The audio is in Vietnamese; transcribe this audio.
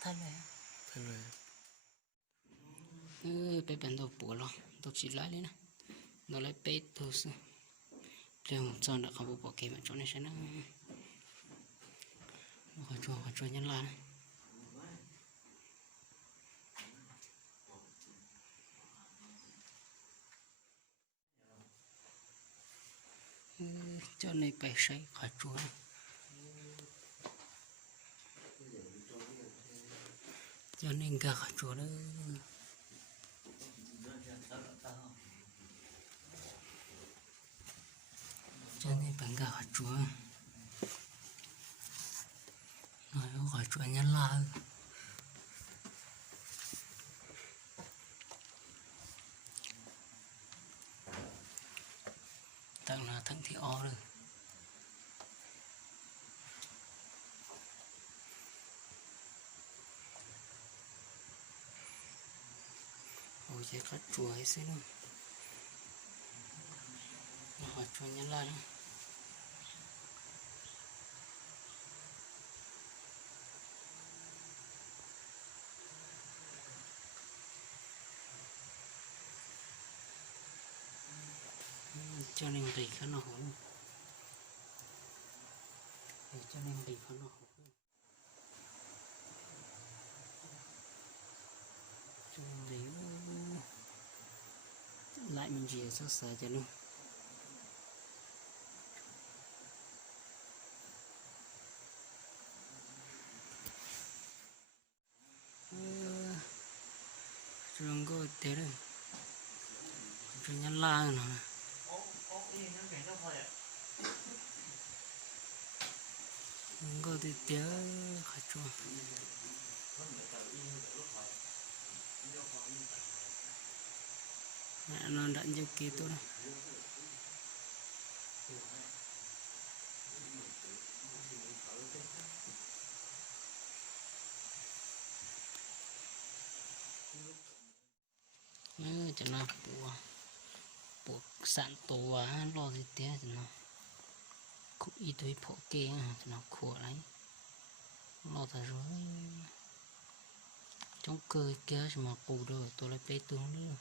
Thật rồi. Thật rồi. Bé bắn đồ bùa lo, đồ chỉ lại đấy nè. Nó lại bé thôi sao? Rồi cho nó không bỏ kém chỗ này sẽ nó khỏi chua nhân la này. Cho này bé sấy khỏi chua này. Cho nên cả khỏi chua đó. Cho nên bạn cả khỏi chua. Nói khỏi chua nhân la. Tặng là thằng thì o rồi. Ôi chết khỏi chua hay xí luôn. Nó khỏi chua nhân la nữa. Cho nên bị khá nó hổ cho nên bị khá nó hổ cho nên bị lại mình chỉ rất sợ cho luôn trường có thế rồi trường nhân la rồi nè có thì tía khá chua nó đã như kia tốt này cho nó buộc sẵn tổ lo gì tía cho nó cũng ít tuổi phổ kê cho nó khổ đấy lo thật rồi trong cơ kia mà bù đồ tôi lại bê tương nữa